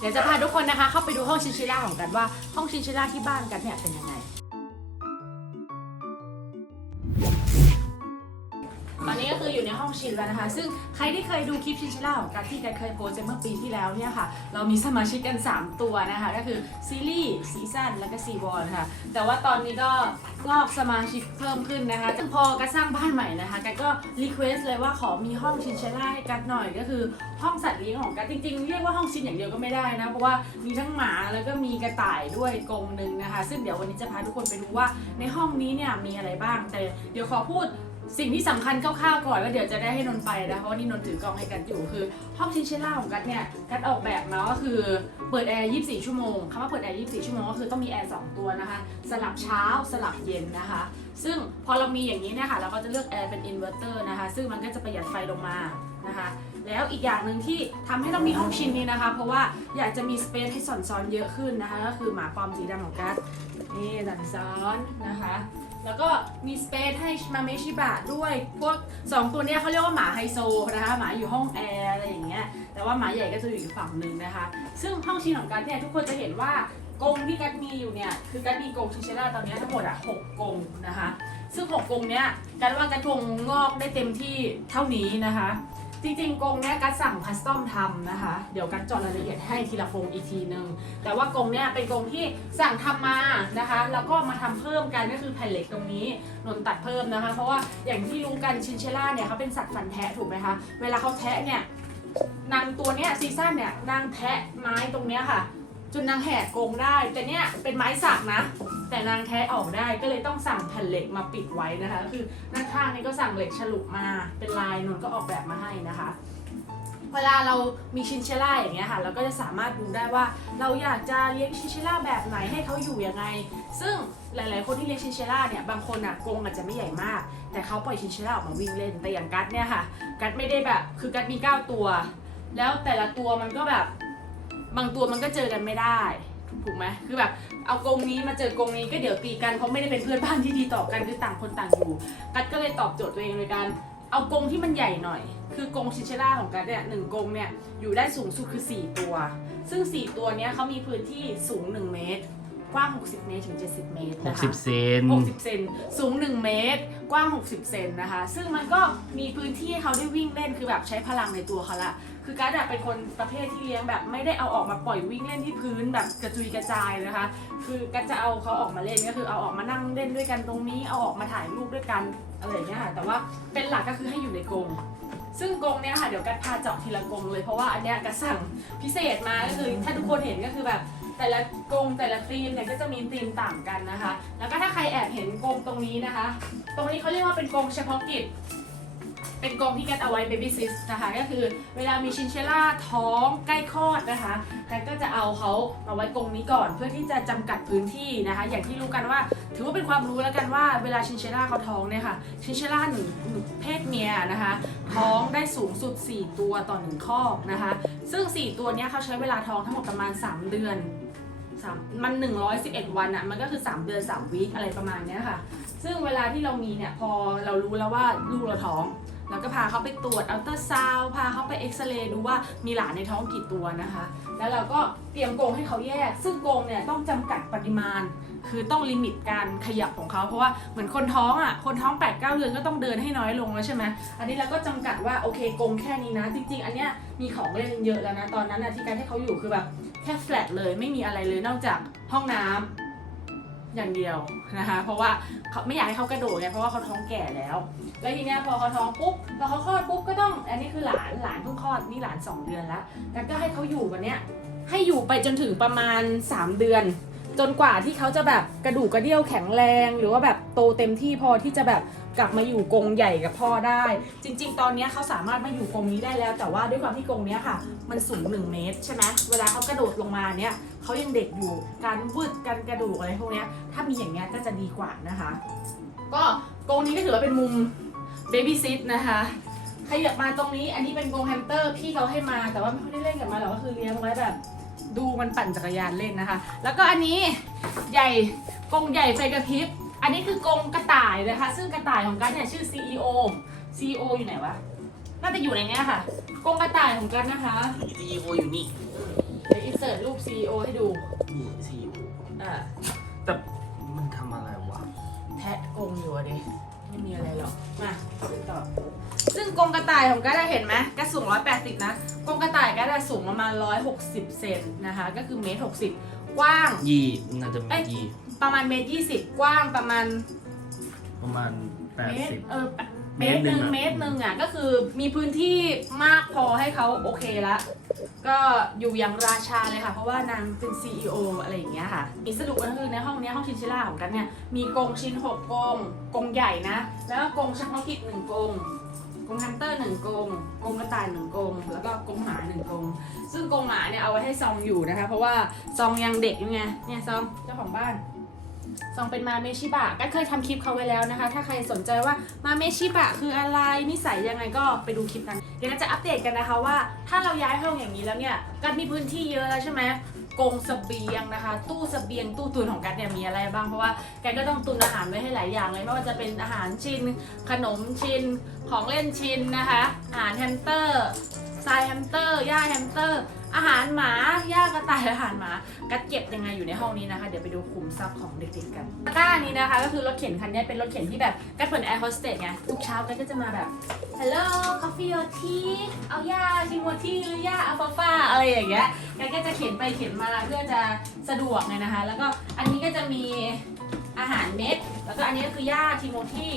เดี๋ยวจะพาทุกคนนะคะ เข้าไปดูห้องชินชิล่าของกันว่าห้องชินชิล่าที่บ้านกันเนี่ยเป็นยังไง ชินแล้วนะคะ ซึ่งใครที่เคยดูคลิปชินชิล่าของกันที่กันเคยโพสเมื่อปีที่แล้วเนี่ยค่ะ เรามีสมาชิกกัน 3 ตัวนะคะ ก็คือซีรีส์ซีซั่นแล้วก็ซีบอลค่ะ แต่ว่าตอนนี้ก็งอกสมาชิกเพิ่มขึ้นนะคะซึ่งพอกันสร้างบ้านใหม่นะคะกันก็รีเควสเลยว่าขอมีห้องชินชิล่าให้กันหน่อยก็คือห้องสัตว์เลี้ยงของกันจริงๆ เรียกว่าห้องชินอย่างเดียวก็ไม่ได้นะ เพราะว่ามีทั้งหมาแล้วก็มีกระต่ายด้วยกรงหนึ่งนะคะ ซึ่งเดี๋ยววันนี้จะพาทุกคนไปดูว่าในห้องนี้เนี่ยมีอะไรบ้างแต่เดี๋ยวขอพูด สิ่งที่สำคัญคร่าวๆก่อนแล้วเดี๋ยวจะได้ให้นนท์ไปนะเพราะว่านี่นนท์ถือกล้องให้กันอยู่คือ ห้องชินเชล่าของกัดเนี่ยกัดออกแบบมาก็คือเปิดแอร์ 24 ชั่วโมงคำว่าเปิดแอร์ 24 ชั่วโมงก็คือต้องมีแอร์ 2 ตัวนะคะ สลับเช้าสลับเย็นนะคะ ซึ่งพอเรามีอย่างนี้เนี่ยค่ะเราก็จะเลือกแอร์เป็นอินเวอร์เตอร์นะคะ ซึ่งมันก็จะประหยัดไฟลงมานะคะแล้วอีกอย่างหนึ่งที่ทำให้เรามีห้องชินนี้นะคะ เพราะว่าอยากจะมีสเปซให้สอนซ้อนเยอะขึ้นนะคะ ก็คือหมาปอมสีดำของกัดนี่สอนซ้อนนะคะ แล้วก็มีสเปซให้มาเมชิบะด้วย พวก 2 ตัวเนี้ยเขาเรียกว่าหมาไฮโซนะคะ หมาอยู่ห้องแอร์อะไรอย่างเงี้ย แต่ว่าหมาใหญ่ก็จะอยู่อีกฝั่งหนึ่งนะคะ ซึ่งห้องชินของกัดเนี่ยทุกคนจะเห็นว่ากรงที่กัดมีอยู่เนี่ย คือกัดมีกรงชิเชล่าตอนนี้ทั้งหมดอะหกกรงนะคะ ซึ่งหกกรงเนี้ยกัดว่ากัดคงงอกได้เต็มที่เท่านี้นะคะ จริงๆกรงเนี้ยกัดสั่งคัสตอมทำนะคะ เดี๋ยวกัดจอรายละเอียดให้ทีละกรงอีกทีนึงแต่ว่ากรงเนี้ยเป็นกรงที่สั่งทำมานะคะ แล้วก็มาทำเพิ่มกันก็คือแผ่นเหล็กตรงนี้นนตัดเพิ่มนะคะ เพราะว่าอย่างที่รู้กันชินเชล่าเนี่ยเขาเป็นสัตว์ฟันแทะถูกไหมคะ เวลาเขาแทะเนี่ยนางตัวเนี้ยซีซั่นเนี่ยนางแทะไม้ตรงเนี้ยค่ะ จนนางแหกกงได้ แต่เนี่ยเป็นไม้สักนะ แต่นางแทะออกได้ก็เลยต้องสั่งแผ่นเหล็กมาปิดไว้นะคะ คือด้าข้างนี่ก็สั่งเหล็กฉลุมาเป็นลายนนก็ออกแบบมาให้นะคะเวลาเรามีชินเชล่าอย่างเงี้ยค่ะ เราก็จะสามารถดูได้ว่าเราอยากจะเลี้ยงชินเชล่าแบบไหนให้เขาอยู่ยังไง ซึ่งหลาย ๆ คนที่เลี้ยงชินเชล่าเนี่ยบางคนอะกรงอาจจะไม่ใหญ่มาก แต่เขาปล่อยชินเชล่าออกมาวิ่งเล่นแต่อย่างกัดเนี่ยค่ะ กัดไม่ได้แบบคือกัดมี 9 ตัว แล้วแต่ละตัวมันก็แบบ บางตัวมันก็เจอกันไม่ได้ ถูกไหมคือแบบเอากรงนี้มาเจอกรงนี้ก็เดี๋ยวตีกันเพราะไม่ได้เป็นเพื่อนบ้านที่ดีต่อกันคือต่างคนต่างอยู่ กัดก็เลยตอบโจทย์ตัวเองโดยการเอากรงที่มันใหญ่หน่อย คือกรงชิเชล่าของกัดเนี่ยหนึ่งกรงเนี่ยอยู่ได้สูงสุดคือ 4 ตัว ซึ่ง 4 ตัวเนี้ยเขามีพื้นที่สูง 1 เมตร กว้าง 60 เมตรถึง 70 เมตรนะคะ60 เซน 60 เซน สูง 1 เมตร กว้าง 60 เซนนะคะ ซึ่งมันก็มีพื้นที่ให้เขาได้วิ่งเล่น คือแบบใช้พลังในตัวเขาละ คือการ์ดอะเป็นคนประเภทที่เลี้ยงแบบไม่ได้เอาออกมาปล่อยวิ่งเล่นที่พื้นแบบกระจุยกระจายนะคะ คือการจะเอาเขาออกมาเล่นก็คือเอาออกมานั่งเล่นด้วยกันตรงนี้ เอาออกมาถ่ายรูปด้วยกันอะไรอย่างเงี้ยค่ะ แต่ว่าเป็นหลักก็คือให้อยู่ในกรงซึ่งกรงเนี้ยค่ะเดี๋ยวกันพาเจาะทีละกรงเลยเพราะว่าอันเนี้ยกระสั่งพิเศษมาก็คือถ้าทุกคนเห็นก็คือแบบ แต่ละกรงแต่ละธีมเนี่ยก็จะมีธีมต่างกันนะคะ แล้วก็ถ้าใครแอบเห็นกรงตรงนี้นะคะ ตรงนี้เขาเรียกว่าเป็นกรงเฉพาะกิจ เป็นกรงที่กันเอาไว้ baby sis นะคะ ก็คือเวลามีชินเชล่าท้องใกล้คลอดนะคะกันก็จะเอาเขามาไว้กรงนี้ก่อน เพื่อที่จะจำกัดพื้นที่นะคะ อย่างที่รู้กันว่า ถือว่าเป็นความรู้แล้วกันว่าเวลาชินเชล่าเขาท้องเนี่ยค่ะชินเชล่าหนึ่งเพศเมียนะคะ ท้องได้สูงสุด 4 ตัวต่อหนึ่งคอกนะคะ ซึ่ง 4 ตัวเนี้ยเขาใช้เวลาท้องทั้งหมดประมาณ 3 เดือน สามมัน 111 วันอะมันก็คือ 3 เดือน3วีคอะไรประมาณเนี้ยค่ะ ซึ่งเวลาที่เรามีเนี่ยพอเรารู้แล้วว่าลูกเราท้อง เราก็พาเขาไปตรวจอัลตราซาวพาเขาไปเอ็กซเรย์ดูว่ามีหลานในท้องกี่ตัวนะคะ แล้วเราก็เตรียมกรงให้เขาแยก ซึ่งกรงเนี่ยต้องจำกัดปริมาณ คือต้องลิมิตการขยับของเขาเพราะว่าเหมือนคนท้องอะคนท้อง8ปดเเดือนก็ต้องเดินให้น้อยลงแล้วใช่ไหมอันนี้เราก็จำกัดว่าโอเคกรงแค่นี้นะ จริง ๆ อันเนี้ยมีของเล่นเยอะแล้วนะตอนนั้นนะที่การให้เขาอยู่คือแบบแค่แฟลตเลยไม่มีอะไรเลยนอกจากห้องน้ำ อย่างเดียวนะคะเพราะว่าเขาไม่อยากให้เขากระโดดไงเพราะว่าเขาท้องแก่แล้ว แล้วทีเนี้ยพอเขาท้องปุ๊บพอเขาคลอดปุ๊บก็ต้องอันนี้คือหลานหลานเพิ่งคลอดนี่หลาน 2 เดือนแล้วกันก็ให้เขาอยู่กันเนี้ยให้อยู่ไปจนถึงประมาณ 3 เดือน จนกว่าที่เขาจะแบบกระดูกกระเดี่ยวแข็งแรง หรือว่าแบบโตเต็มที่พอที่จะแบบกลับมาอยู่กรงใหญ่กับพ่อได้ จริง ๆ ตอนนี้เขาสามารถมาอยู่กรงนี้ได้แล้ว แต่ว่าด้วยความที่กรงนี้ค่ะ มันสูง 1 เมตรใช่ไหมเวลาเขากระโดดลงมาเนี้ยเขายังเด็กอยู่การวืดการกระดูกอะไรพวกนี้ถ้ามีอย่างเงี้ยก็จะดีกว่านะคะ ก็กรงนี้ก็ถือว่าเป็นมุมเบบี้ซิทนะคะขยับมาตรงนี้อันนี้เป็นกรงแฮมสเตอร์พี่เขาให้มาแต่ว่าไม่ค่อยได้เล่นกับมันหรอกก็คือเลี้ยงไว้แบบ ดูมันปั่นจักรยานเล่นนะคะ แล้วก็อันนี้ใหญ่กรงใหญ่ไฟกระพริบ อันนี้คือกรงกระต่ายนะคะ ซึ่งกระต่ายของกันเนี่ยชื่อ CEO CEO อยู่ไหนวะ น่าจะอยู่ในเนี้ยค่ะ กรงกระต่ายของกันนะคะ ซีโออยู่นี่เดี๋ยวอินเสิร์ต CEO ให้ดู นี่ซีอูอ่า แต่มันทำอะไรวะ แทะกรงอยู่อะดิ ไม่มีอะไรหรอก มาดูต่อ ซึ่งกรงกระต่ายของก็ได้เห็นไหมก็สูง 180 นะ กรงกระต่ายก็ได้สูงประมาณ 160 เซนนะคะ ก็คือเมตร 60 กว้าง ยี่น่าจะเอ้ย ยี่ประมาณเมตร 20 กว้างประมาณ ประมาณแปดเมตรสิบ เออเมเมตตรรหหนึ่นึ่งงอะเมตรหนึ่งอะก็คือมีพื้นที่มากพอให้เขาโอเคละ ก็อยู่อย่างราชาเลยค่ะ เพราะว่านางเป็น CEO อะไรอย่างเงี้ยค่ะอีสรุปก็คือในห้องเนี้ยห้องชินชิล่าของกันเนี่ยมีกงชินหกกงกงใหญ่นะ แล้วก็กรงเฉพาะกิจหนึ่งกงกงฮันเตอร์หนึ่งกงกงกระต่ายหนึ่งกงแล้วก็กงหมาหนึ่งกงซึ่งกงหมาเนี่ยเอาไว้ให้ซองอยู่นะคะ เพราะว่าซองยังเด็กอยู่ไงเนี่ยซองเจ้าของบ้าน ซองเป็นมาเมชิบะก็เคยทำคลิปเขาไว้แล้วนะคะ ถ้าใครสนใจว่ามาเมชิบะคืออะไรนิสัยยังไงก็ไปดูคลิปนั้น เดี๋ยวเราจะอัปเดตกันนะคะว่า ถ้าเราย้ายห้องอย่างนี้แล้วเนี่ยกันมีพื้นที่เยอะแล้วใช่ไหมกรงเสบียงนะคะ ตู้สเสบียงตู้ตุนของกันเนี่ยมีอะไรบ้างเพราะว่าแกก็ต้องตุนอาหารไว้ให้หลายอย่างเลยไม่ว่าจะเป็นอาหารชิ้นขนมชิ้นของเล่นชิ้นนะคะอาหารแฮมสเตอร์ทรายแฮมสเตอร์หญ้าแฮมสเตอร์ อาหารหมาหญ้ากระต่ายอาหารหมากัดเก็บยังไงอยู่ในห้องนี้นะคะ เดี๋ยวไปดูคุมทรัพย์ของเด็กๆกันตะกร้านี้นะคะ ก็คือรถเข็นคันนี้เป็นรถเข็นที่แบบกัดเหมือนแอร์โฮสเตสไงทุกเช้ากัดก็จะมาแบบ Hello coffee or tea เอาย่าชิโมทีหรือย่าอัลฟาฟาอะไรอย่างเงี้ยกัดก็จะเข็นไปเข็นมาเพื่อจะสะดวกไงนะคะ แล้วก็อันนี้ก็จะมีอาหารเม็ด แล้วก็อันนี้ก็คือย่าทิโมที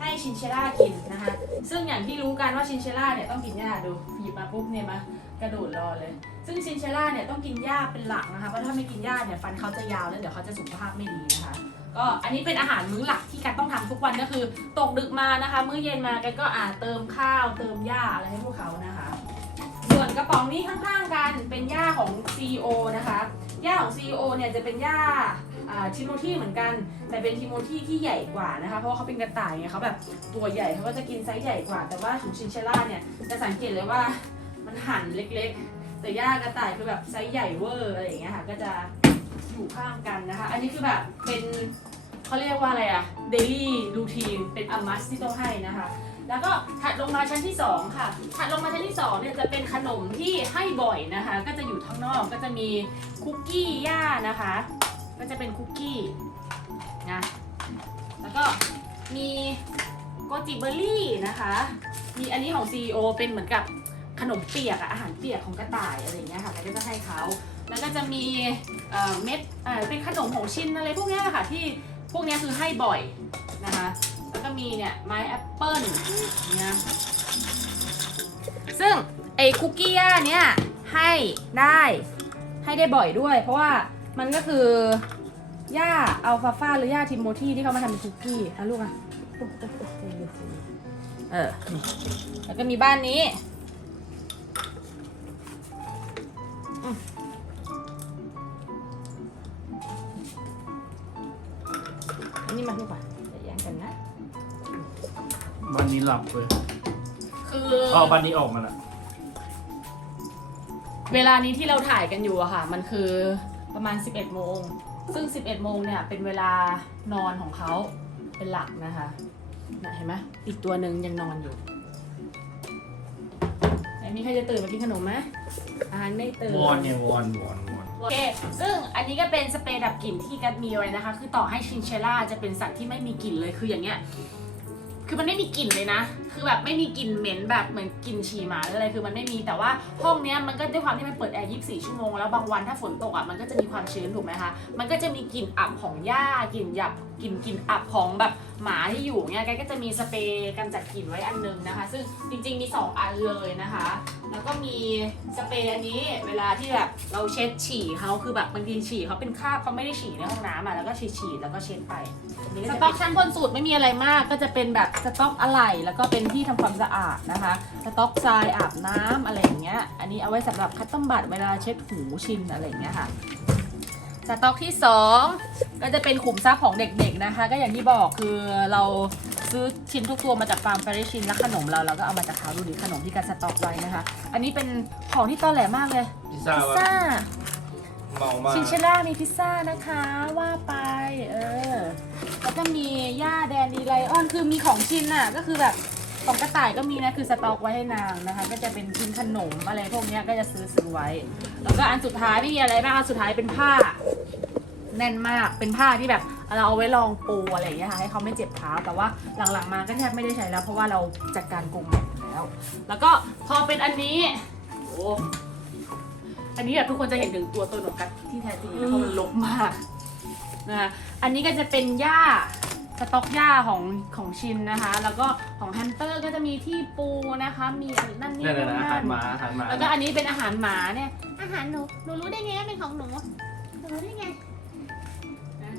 ให้ชินเชล่ากินนะคะ ซึ่งอย่างที่รู้กันว่าชินเชล่าเนี่ยต้องกินหญ้าดูหยิบมาปุ๊บเนี่ยมากระโดดรอเลย ซึ่งชินเชล่าเนี่ยต้องกินหญ้าเป็นหลักนะคะ เพราะถ้าไม่กินหญ้าเนี่ยฟันเขาจะยาวแล้วเดี๋ยวเขาจะสุขภาพไม่ดีนะคะ ก็อันนี้เป็นอาหารมื้อหลักที่กันต้องทำทุกวันก็คือ ตกดึกมานะคะ มื้อเย็นมากันก็อาเติมข้าวเติมหญ้าอะไรให้พวกเขานะคะ ส่วนกระป๋องนี้ข้างๆกันเป็นหญ้าของ CEO นะคะหญ้าของ CEO เนี่ยจะเป็นหญ้าทิโมธีเหมือนกัน แต่เป็นทิโมธีที่ใหญ่กว่านะคะ เพราะว่าเขาเป็นกระต่ายไงเขาแบบตัวใหญ่เขาก็จะกินไซส์ใหญ่กว่า แต่ว่าของชินเชล่าเนี่ยจะสังเกตเลยว่ามันหั่นเล็กๆ แต่หญ้ากระต่ายคือแบบไซส์ใหญ่เวอร์อะไรอย่างเงี้ยค่ะก็จะอยู่ข้างกันนะคะ อันนี้คือแบบเป็นเขาเรียกว่าอะไรอะ daily routine เป็น a must ที่ต้องให้นะคะ แล้วก็ถัดลงมาชั้นที่ 2 ค่ะ ถัดลงมาชั้นที่2เนี่ยจะเป็นขนมที่ให้บ่อยนะคะ ก็จะอยู่ข้างนอกก็จะมีคุกกี้ย่านะคะ ก็จะเป็นคุกกี้นะแล้วก็มีโกจิเบอร์รี่นะคะ มีอันนี้ของ CEO เป็นเหมือนกับขนมเปียกอะอาหารเปียกของกระต่ายอะไรอย่างเงี้ยค่ะก็จะให้เขาแล้วก็จะมีเม็ดเป็นขนมของชิ้นอะไรพวกนี้ค่ะที่พวกนี้คือให้บ่อยนะคะ แล้วก็มีเนี่ยไม้แอปเปิ้ลเนี่ยซึ่งไอ้คุกกี้ย่าเนี่ยให้ได้ให้ได้บ่อยด้วย เพราะว่ามันก็คือย่าอัลฟาฟาหรือย่าทิโมธีที่เขามาทำเป็นคุกกี้อะลูกอะเออแล้วก็มีบ้านนี้อันนี้มาลูก่อน วันนี้หลับเลยคืออ๋อวันนี้ออกมาละเวลานี้ที่เราถ่ายกันอยู่อะค่ะ มันคือประมาณ 11 โมง ซึ่ง 11 โมงเนี่ยเป็นเวลานอนของเขาเป็นหลักนะคะนะเห็นไหมอีกตัวหนึ่งยังนอนอยู่ไหนมีใครจะตื่นมากินขนมไหมอาหารไม่ตื่น วอนเนี่ยวอนวอนวอนโอเค ซึ่งอันนี้ก็เป็นสเปรย์ดับกลิ่นที่กัดมีไว้นะคะ คือต่อให้ชินเชล่าจะเป็นสัตว์ที่ไม่มีกลิ่นเลย คืออย่างเงี้ย คือมันไม่มีกลิ่นเลยนะ คือแบบไม่มีกลิ่นเหม็นแบบเหมือนกลิ่นฉี่หมาหรืออะไรคือมันไม่มีแต่ว่าห้องเนี้ยมันก็ด้วยความที่มันเปิดแอร์ 24 ชั่วโมงแล้วบางวันถ้าฝนตกอะมันก็จะมีความชื้นถูกไหมคะมันก็จะมีกลิ่นอับของหญ้ากลิ่นหยับกลิ่นกลิ่นอับของแบบหมาที่อยู่เงี้ยแกก็จะมีสเปรย์กำจัดกลิ่นไว้อันนึงนะคะ ซึ่งจริงๆมี 2 อันเลยนะคะ แล้วก็มีสเปรย์อันนี้เวลาที่แบบเราเช็ดฉี่เขาคือแบบบางทีฉี่เขาเป็นคราบเขาไม่ได้ฉี่ในห้องน้ำอะแล้วก็ฉีดๆแล้วก็เช็ดไปสต็อกชั้นบนสุดไม่มีอะไรมากก็จะเป็นแบบสต็อกอะไหล่แล้วก็เป็นที่ทำความสะอาดนะคะสต็อกทรายอาบน้ำอะไรอย่างเงี้ย อันนี้เอาไว้สำหรับคัตเตอร์บัตเวลาเช็ดหูชินอะไรอย่างเงี้ยค่ะสต็อกที่ 2 ก็จะเป็นขุมทรัพย์ของเด็กๆนะคะ ก็อย่างที่บอกคือเราซื้อชิ้นทุกตัวมาจากฟาร์มฟาริชินและขนมเราเราก็เอามาจากเขาดูดิขนมที่การสต็อกไว้นะคะ อันนี้เป็นของที่ตอแหลมากเลยพิซซ่าพิซวะซ่าเมามากชินเชล่ามีพิซซ่านะคะว่าไปเออแล้วก็มีย่าแดนดีไลออนคือมีของชินน่ะก็คือแบบ ของกระต่ายก็มีนะคือสต็อกไว้ให้นางนะคะ ก็จะเป็นชิ้นขนมอะไรพวกนี้ก็จะซื้อซื้อไว้ แล้วก็อันสุดท้ายไม่มีอะไรมากอันสุดท้ายเป็นผ้า แน่นมากเป็นผ้าที่แบบเราเอาไว้รองปูอะไรอย่างเงี้ยค่ะให้เขาไม่เจ็บเท้าแต่ว่าหลังๆมาก็แทบไม่ได้ใช้แล้ว เพราะว่าเราจัดการกรงหมดแล้ว แล้วก็พอเป็นอันนี้โอ้อันนี้แบบทุกคนจะเห็นถึงตัวตนของกัดที่แท้จริงเพราะมันลกมากนะคะอันนี้ก็จะเป็นหญ้า สต็อกหญ้าของของชินนะคะ แล้วก็ของแฮมสเตอร์ก็จะมีที่ปูนะคะ มีอะไรนั่นนี่เนี่ยนั่นะนอาหารหมาอาหารหมาแล้วก็อันนี้เป็นอาหารหมาเนี่ยอาหารหนูหนูรู้ได้ไงว่าเป็นของหนูหนูรู้ได้ไงนะ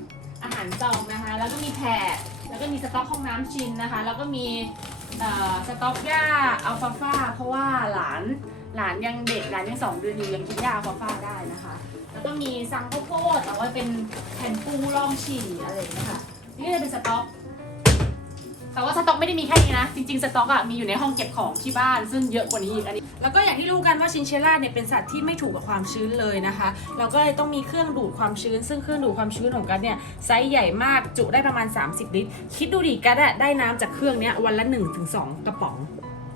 อาหารซองนะคะ แล้วก็มีแพรแล้วก็มีสต๊อกห้องน้ำชินนะคะ แล้วก็มีเอ่อสต๊อกหญ้าอัลฟาฟาเพราะว่าหลานหลานยังเด็กหลานยังสองเดือนอยู่ยังกินหญ้าอัลฟาฟาได้นะคะ แล้วก็มีซังข้าวโพดแต่ว่าเป็นแผ่นปูร่องฉี่อะไรอย่างเงี้ยค่ะ นี่ก็จะเป็นสต๊อก แต่ว่าสต็อกไม่ได้มีแค่นี้นะ จริงๆ สต็อกอะมีอยู่ในห้องเก็บของที่บ้าน ซึ่งเยอะกว่านี้อีกอันนี้ แล้วก็อย่างที่รู้กันว่าชินเชล่าเนี่ยเป็นสัตว์ที่ไม่ถูกกับความชื้นเลยนะคะ เราก็เลยต้องมีเครื่องดูดความชื้น ซึ่งเครื่องดูดความชื้นของกัสเนี่ยไซส์ใหญ่มาก จุได้ประมาณ 30 ลิตร คิดดูดิกัสอะได้น้ำจากเครื่องเนี้ยวันละ 1-2 กระป๋อง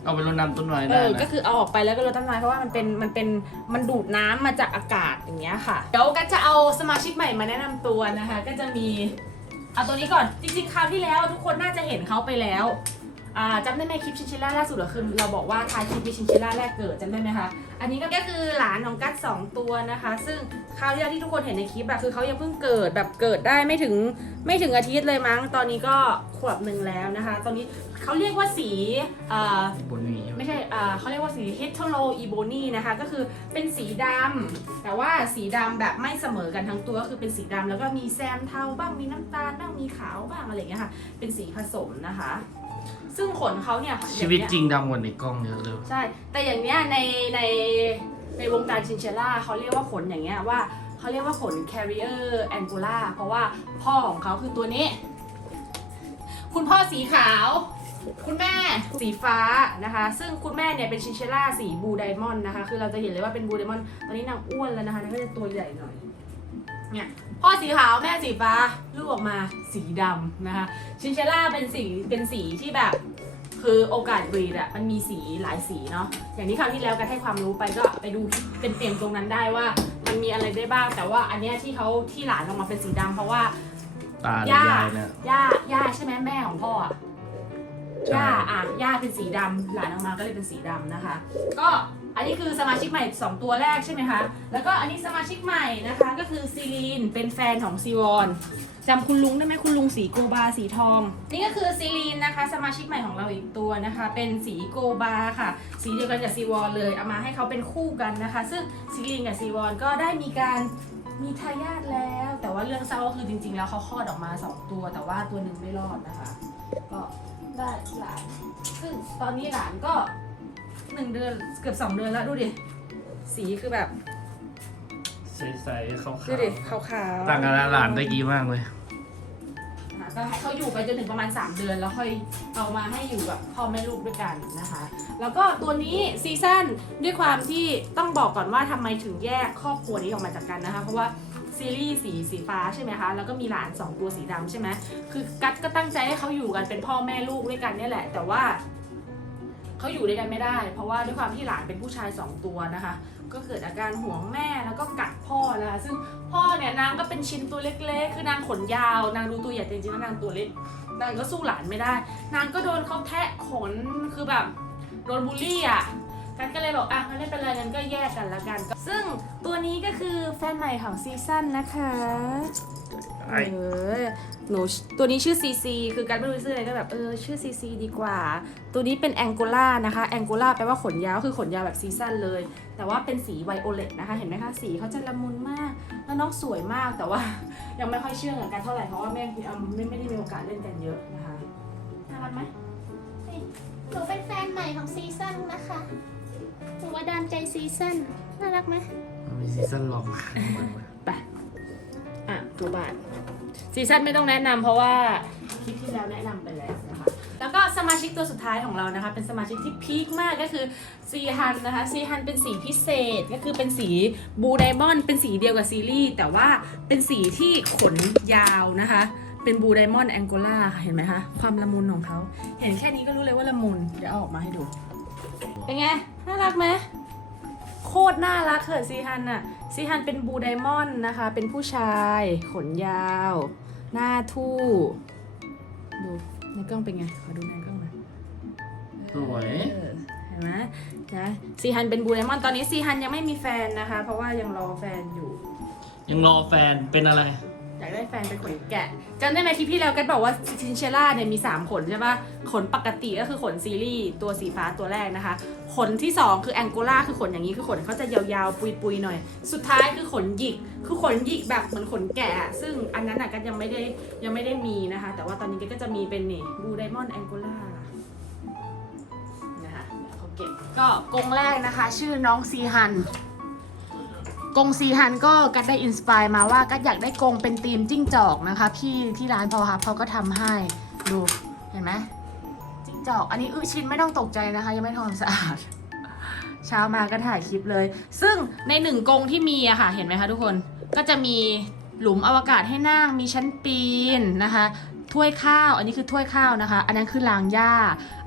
เอาไปรดน้ำต้นไม้เอได้อนะก็คือเอาออกไปแล้วก็ลดต้นไม้เพราะว่ามันเป็นมันเป็นมันดูดน้ำมาจากอากาศอย่างเงี้ยค่ะ เดี๋ยวกันจะเอาสมาชิกใหม่มาแนะนำตัวนะคะ ก็จะมี เอาตัวนี้ก่อน จริงๆ คราวที่แล้วทุกคนน่าจะเห็นเขาไปแล้ว จำได้ไหมคลิปชินชิล่าล่าสุดเหรอคือเราบอกว่าทายคลิปมีชินชิล่าแรกเกิดจำได้ไหมคะ อันนี้ก็ก็คือหลานของกัสสองตัวนะคะ ซึ่งคราวที่แล้วที่ทุกคนเห็นในคลิปอะคือเขายังเพิ่งเกิดแบบเกิดได้ไม่ถึงไม่ถึงอาทิตย์เลยมั้ง ตอนนี้ก็ขวบหนึ่งแล้วนะคะ ตอนนี้เขาเรียกว่าสีอ่าบนนี้ไม่ใช่อ่าเขาเรียกว่าสี hetero ebony นะคะ ก็คือเป็นสีดำ แต่ว่าสีดำแบบไม่เสมอกันทั้งตัวก็คือเป็นสีดำแล้วก็มีแซมเทาบ้าง มีน้ำตาลบ้าง มีขาวบ้างอะไรอย่างเงี้ยค่ะ เป็นสีผสมนะคะ ซึ่งขนเขาเนี่ยชีวิตอย่างจเงี้ยริงดำกว่าในกล้องเยอะเลยใช่ แต่อย่างเนี้ยในในในวงการชินเชล่าเขาเรียกว่าขนอย่างเงี้ยว่าเขาเรียกว่าขน carrier angola เพราะว่าพ่อของเขาคือตัวนี้ คุณพ่อสีขาว คุณแม่สีฟ้านะคะ ซึ่งคุณแม่เนี่ยเป็นชินเชล่าสีบูไดมอนด์นะคะ คือเราจะเห็นเลยว่าเป็นบูไดมอนด์ตอนนี้นางอ้วนแล้วนะคะนางก็จะตัวใหญ่หน่อยเนี่ย พ่อสีขาวแม่สีฟ้าลูกออกมาสีดำนะคะชินเชล่าเป็นสีเป็นสีที่แบบ คือโอกาสบรีดอะมันมีสีหลายสีเนาะอย่างที่คราวที่แล้วกันให้ความรู้ไปก็ไปดูเป็นเต็มๆตรงนั้นได้ว่า มันมีอะไรได้บ้าง แต่ว่าอันเนี้ยที่เขาที่หลานออกมาเป็นสีดำเพราะว่าตาย่ายายเนี่ย ย่าย่าใช่ไหมแม่ของพ่ออะ ใช่ ย่าอะย่าเป็นสีดำหลานออกมาก็เลยเป็นสีดำนะคะ ก็ อันนี้คือสมาชิกใหม่ 2 ตัวแรกใช่ไหมคะ แล้วก็อันนี้สมาชิกใหม่นะคะก็คือซีลีนเป็นแฟนของซีวอนจำคุณลุงได้ไหมคุณลุงสีโกบาสีทอง นี่ก็คือซีลีนนะคะ สมาชิกใหม่ของเราอีกตัวนะคะ เป็นสีโกบาค่ะ สีเดียวกันกับซีวอนเลยเอามาให้เขาเป็นคู่กันนะคะ ซึ่งซีลีนกับซีวอนก็ได้มีการมีทายาทแล้ว แต่ว่าเรื่องเศร้าก็คือจริง ๆ แล้วเขาคลอดออกมาสองตัว แต่ว่าตัวหนึ่งไม่รอดนะคะ ก็ได้หลานซึ่งตอนนี้หลานก็ หนึ่งเดือนเกือบสองเดือนแล้วดูดิ สีคือแบบใสๆขาวดูดิขาวๆๆต่างกันนะหลานได้ดีมากเลยอะก็ให้เขาอยู่ไปจนถึงประมาณ 3 เดือน แล้วค่อยเอามาให้อยู่กับพ่อแม่ลูกด้วยกันนะคะ แล้วก็ตัวนี้ซีซั่นด้วยความที่ต้องบอกก่อนว่าทำไมถึงแยกครอบครัวนี้ออกมาจากกันนะคะ เพราะว่าซีรีส์สีสีฟ้าใช่ไหมคะ แล้วก็มีหลาน 2 ตัวสีดำใช่ไหมคือกัดก็ตั้งใจให้เขาอยู่กันเป็นพ่อแม่ลูกด้วยกันเนี่ยแหละ แต่ว่า เขาอยู่ด้วยกันไม่ได้ เพราะว่าด้วยความที่หลานเป็นผู้ชาย 2 ตัวนะคะ ก็เกิดอาการห่วงแม่แล้วก็กัดพ่อนะคะซึ่งพ่อเนี่ยนางก็เป็นชิ้นตัวเล็ก ๆ คือนางขนยาวนางดูตัวใหญ่จริงๆแล้วนางตัวเล็กนางก็สู้หลานไม่ได้ นางก็โดนเขาแทะขนคือแบบโดนบูลลี่อะกันก็เลยบอกอะงั้นไม่เป็นไรงั้นก็แยกกันละกัน ซึ่งตัวนี้ก็คือแฟนใหม่ของซีซั่นนะคะ เออหนูตัวนี้ชื่อซีซีคือการไม่รู้ชื่ออะไรก็แบบเออชื่อซีซีดีกว่า ตัวนี้เป็นแองโกลานะคะแองโกลาแปลว่าขนยาวคือขนยาวแบบซีซั่นเลย แต่ว่าเป็นสีไวโอเลตนะคะเห็นไหมคะสีเขาจะละมุนมาก แล้วน้องสวยมากแต่ว่ายังไม่ค่อยเชื่อเหมือนกันเท่าไหร่เพราะว่าแม่ยังไม่ไม่ได้มีโอกาสเล่นกันเยอะนะคะน่ารักไหมหนูเป็นแฟนใหม่ของซีซั่นนะคะหนูว่าดามใจซีซั่นน่ารักไหมมันมีซีซั่นหลอกไปอะตัวบาท ซีซั่นไม่ต้องแนะนำเพราะว่าคลิปที่แล้วแนะนำไปแล้วนะคะแล้วก็สมาชิกตัวสุดท้ายของเรานะคะ เป็นสมาชิกที่พีคมากก็คือซีฮันนะคะซีฮันเป็นสีพิเศษก็คือเป็นสีบูไดมอนด์เป็นสีเดียวกับซีรีส์แต่ว่าเป็นสีที่ขนยาวนะคะ เป็นบูไดมอนด์แองโกลาเห็นไหมคะ ความละมุนของเขา เห็นแค่นี้ก็รู้เลยว่าละมุน เดี๋ยวเอาออกมาให้ดู เป็นไง น่ารักไหม โคตรน่ารักเถอะซีฮันอะซีฮันเป็นบูไดมอนด์นะคะ เป็นผู้ชาย ขนยาว หน้าทู่ ดูในกล้องเป็นไง ขอดูในกล้องหน่อยสวย เออเห็นไหมนะซีฮันเป็นบูไดมอนด์ตอนนี้ซีฮันยังไม่มีแฟนนะคะ เพราะว่ายังรอแฟนอยู่ ยังรอแฟนเป็นอะไร อยากได้แฟนเป็นขนแกะจำได้ไหมคลิปที่แล้วกันบอกว่าชินเชล่าเนี่ยมี 3 ขนใช่ปะขนปกติก็คือขนซีรีส์ตัวสีฟ้าตัวแรกนะคะ ขนที่ 2 คือแองโกลาคือขนอย่างนี้คือขนเขาจะยาวๆ ปุยๆหน่อย สุดท้ายคือขนหยิก คือขนหยิกแบบเหมือนขนแกะ ซึ่งอันนั้นอะก็ยังไม่ได้ยังไม่ได้มีนะคะ แต่ว่าตอนนี้ก็จะมีเป็นนี่บูไดมอนด์แองโกลานะคะเดี๋ยวเขาเก็บก็กรงแรกนะคะ ชื่อน้องซีฮัน กรงซีฮันก็กัดได้อินสปายมาว่ากัดอยากได้กรงเป็นธีมจิ้งจอกนะคะ พี่ที่ร้านพอครับเขาก็ทำให้ดูเห็นไหมจิ้งจอก อันนี้อื้อชินไม่ต้องตกใจนะคะ ยังไม่ทำความสะอาด เช้ามาก็ถ่ายคลิปเลย ซึ่งในหนึ่งกรงที่มีอะค่ะ เห็นไหมคะทุกคนก็จะมีหลุมอวกาศให้นั่งมีชั้นปีนนะคะถ้วยข้าว อันนี้คือถ้วยข้าวนะคะ อันนั้นคือรางหญ้า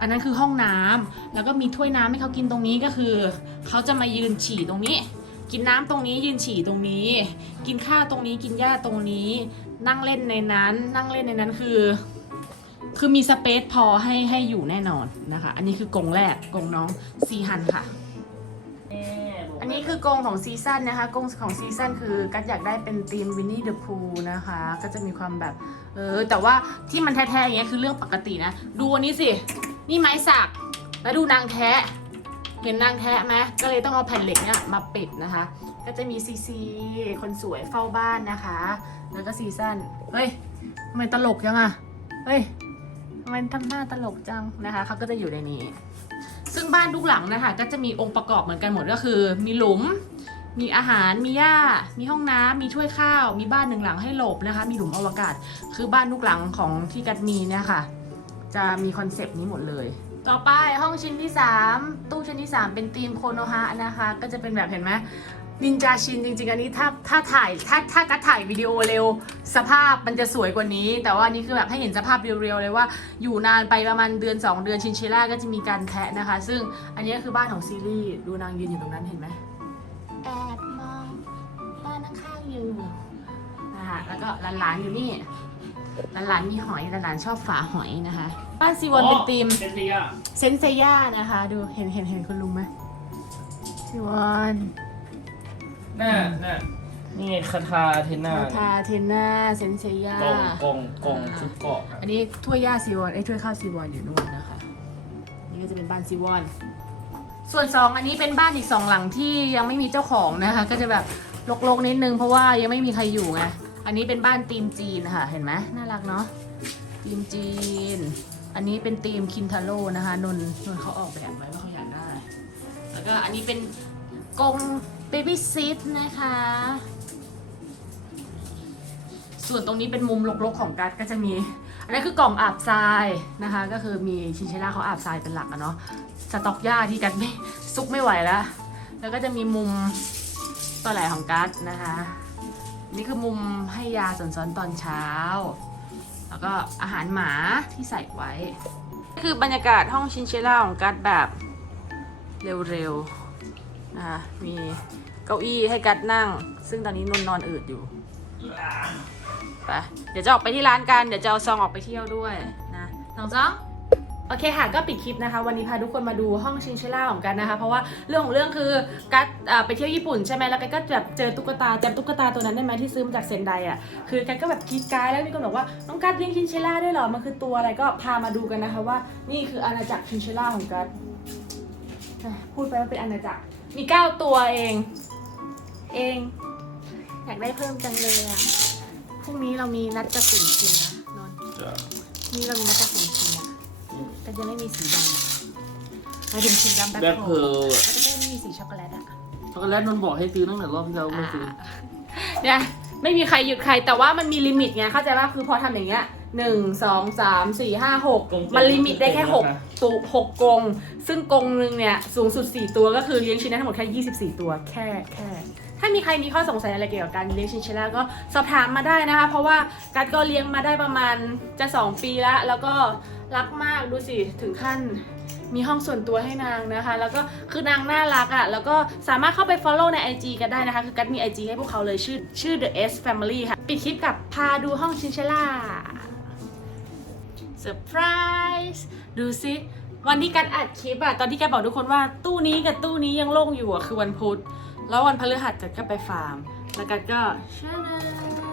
อันนั้นคือห้องน้ำแล้วก็มีถ้วยน้ำให้เขากินตรงนี้ก็คือ เขาจะมายืนฉี่ตรงนี้ กินน้ำตรงนี้ยืนฉี่ตรงนี้ กินข้าวตรงนี้กินหญ้าตรงนี้ นั่งเล่นในนั้น นั่งเล่นในนั้นคือ คือมีสเปซพอให้ให้อยู่แน่นอนนะคะ อันนี้คือกรงแรกกรงน้องซีฮันค่ะ อันนี้คือกรงของซีซั่นนะคะกรงของซีซั่นคือกัดอยากได้เป็นธีมวินนี่เดอะพูนะคะ ก็จะมีความแบบเออแต่ว่าที่มันแท้ๆอย่างเงี้ยคือเรื่องปกตินะ ดูอันนี้สิ นี่ไม้สักแล้วดูนางแท้ เห็นนางแท้ไหมก็เลยต้องเอาแผ่นเหล็กเนี่ยมาปิดนะคะ ก็จะมีซีซีคนสวยเฝ้าบ้านนะคะ แล้วก็ซีซั่นเฮ้ยทำไมตลกจังอะเฮ้ยทำไมทำหน้าตลกจังนะคะเขาก็จะอยู่ในนี้ ซึ่งบ้านทุกหลังนะคะก็จะมีองค์ประกอบเหมือนกันหมดก็คือ มีหลุม มีอาหารมีหญ้า มีห้องน้ำมีถ้วยข้าว มีบ้านหนึ่งหลังให้หลบนะคะ มีหลุมอวกาศ คือบ้านทุกหลังของที่กัดมีเนี่ยค่ะ จะมีคอนเซปต์นี้หมดเลย ต่อไปห้องชิ้นที่ 3 ตู้ชิ้นที่ 3 เป็นธีมโคโนฮะนะคะ ก็จะเป็นแบบเห็นไหมนินจาชินจริง ๆ อันนี้ถ้าถ้าถ่ายถ้าถ้ากัดถ่ายวิดีโอเร็ว สภาพมันจะสวยกว่านี้ แต่ว่าอันนี้คือแบบให้เห็นสภาพเรียวๆเลยว่าอยู่นานไปประมาณเดือน 2 เดือนชินเชล่าก็จะมีการแทะนะคะ ซึ่งอันนี้ก็คือบ้านของซีรีส์ดูนางยืนอยู่ตรงนั้นเห็นไหมแอบมองบ้านข้างๆอยู่นะคะแล้วก็หลานๆอยู่นี่หลานๆมีหอยหลานๆชอบฝาหอยนะคะ บ้านซีวอนเป็นธีมเป็นเรียเซนเซย่านะคะ ดูเห็นเห็นเห็นคุณลุงไหมซีวอนน่าน่านี่ไงคาทาเทน่าคาทาเทน่าเซนเซย่ากองกองกองชุดเกาะอันนี้ถ้วยย่าซีวอนไอ้ยถ้วยข้าวซีวอนอยู่นู่นนะคะ นี่ก็จะเป็นบ้านซีวอน ส่วนสองอันนี้เป็นบ้านอีกสองหลังที่ยังไม่มีเจ้าของนะคะ ก็จะแบบรกๆนิดนึงเพราะว่ายังไม่มีใครอยู่ไงอันนี้เป็นบ้านธีมจีนค่ะ เห็นไหมน่ารักเนาะธีมจีน อันนี้เป็นธีมคินทาโร่นะคะนนนนเขาออกแบบไว้ว่าเขาอยากได้ แล้วก็อันนี้เป็นกรงเบบี้ซิทนะคะ ส่วนตรงนี้เป็นมุมรกๆของกัดก็จะมี อันนี้คือกล่องอาบทรายนะคะ ก็คือมีชินเชล่าเขาอาบทรายเป็นหลักอะเนาะสต็อกหญ้าที่กัดไม่ซุกไม่ไหวแล้ว แล้วก็จะมีมุมตัวไหลของกัดนะคะ นี่คือมุมให้ยาสอนๆตอนเช้า แล้วก็อาหารหมาที่ใส่ไว้ คือบรรยากาศห้องชินเชล่าของกัดแบบเร็วๆนะคะมีเก้าอี้ให้กัดนั่ง ซึ่งตอนนี้นนนอนอืดอยู่ไปเดี๋ยวจะออกไปที่ร้านกัน เดี๋ยวจะเอาซองออกไปเที่ยวด้วยนะน้องซอง โอเคค่ะก็ปิดคลิปนะคะ วันนี้พาทุกคนมาดูห้องชินเชล่าของกันนะคะ เพราะว่าเรื่องของเรื่องคือกัดอ่าไปเที่ยวญี่ปุ่นใช่ไหมแล้วกัดก็แบบเจอตุ๊กตาจำตุ๊กตาตัวนั้นได้ไหมที่ซื้อมาจากเซนไดอะคือกัดก็แบบคิดกายแล้วมีคนบอกว่าน้องกัดเลี้ยงชินเชล่าด้วยเหรอมันคือตัวอะไรก็พามาดูกันนะคะ ว่านี่คืออาณาจักรชินเชล่าของกัดเอ้ยพูดไปว่าเป็นอาณาจักรมีเก้าตัวเอง เอง อยากได้เพิ่มจังเลยอะพรุ่งนี้เรามีนัดจะฝุ่นชินนะนนท์จะพรุ่งนี้เรามีนัดจะฝุ่นชิ นอะแต่ยังไม่มีสีดำหมายถึงสีดำแบ็คแบ็คโพเพร์ลแล้วก็ไม่มีสีช็อกโกแลตอะช็อกโกแลตนนท์บอกให้ซื้อตั้งแต่รอบที่แล้วไม่ซื้อเนี่ยไม่มีใครหยุดใครแต่ว่ามันมีลิมิตไงเข้าใจป่ะคือพอทำอย่างเงี้ยหนึ่งสองสามสี่ห้าหกมันลิมิตได้แค่หกตัวหกกรงซึ่งกรงหนึ่งเนี่ยสูงสุดสี่ตัวก็คือเลี้ยงชิ้นได้ทั้งหมดแค่ยี่สิบสี่ตัวแค่แค่ ถ้ามีใครมีข้อสงสัยอะไรเกี่ยวกับการเลี้ยงชินชิล่าก็สอบถามมาได้นะคะ เพราะว่ากัดก็เลี้ยงมาได้ประมาณจะ 2 ปีแล้ว แล้วก็รักมากดูสิถึงขั้นมีห้องส่วนตัวให้นางนะคะ แล้วก็คือนางน่ารักอะ่ะ แล้วก็สามารถเข้าไป follow ใน IG กันได้นะคะ คือกัดมี IG ให้พวกเขาเลยชื่อชื่อ The S Family ค่ะ ปิดคลิปกับพาดูห้องชินชิล่าเซอร์ไพรส์ดูสิ วันที่กัดอัดคลิปอะตอนที่กัดบอกทุกคนว่าตู้นี้กับตู้นี้ยังโล่งอยู่อะคือวันพุธ แล้ววันพฤหัสกัดก็ไปฟาร์ม แล้วกัดก็ชาดา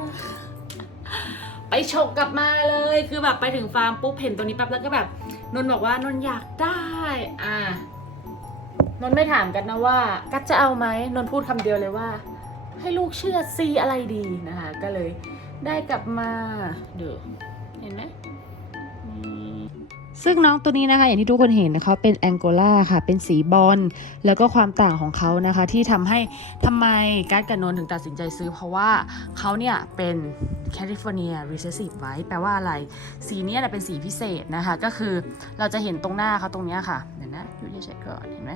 ไปฉกกลับมาเลย คือแบบไปถึงฟาร์มปุ๊บเห็นตัวนี้ปั๊บแล้วก็แบบนนบอกว่านนอยากได้ อ่านนไม่ถามกันนะว่า กัดจะเอาไหมนนพูดคำเดียวเลยว่า ให้ลูกเชื่อซีอะไรดีนะคะ ก็เลยได้กลับมาเดูเห็นไหม ซึ่งน้องตัวนี้นะคะอย่างที่ทุกคนเห็นนะคะเป็นแองโกลาค่ะ เป็นสีบอลแล้วก็ความต่างของเขานะคะ ที่ทำให้ทำไมการ์ดกับนนถึงตัดสินใจซื้อ เพราะว่าเขาเนี่ยเป็นแคลิฟอร์เนีย recessive ไว้แปลว่าอะไร สีเนี้ยเป็นสีพิเศษนะคะ ก็คือเราจะเห็นตรงหน้าเขาตรงเนี้ยค่ะเดี๋ยวนะดูเฉยๆก่อนเห็นไหม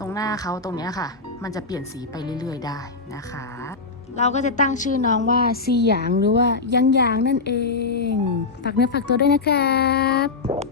ตรงหน้าเขาตรงเนี้ยค่ะ มันจะเปลี่ยนสีไปเรื่อย ๆ ได้นะคะ เราก็จะตั้งชื่อน้องว่าซีหยางหรือว่ายังหยางนั่นเอง ฝากเนื้อฝากตัวด้วยนะครับ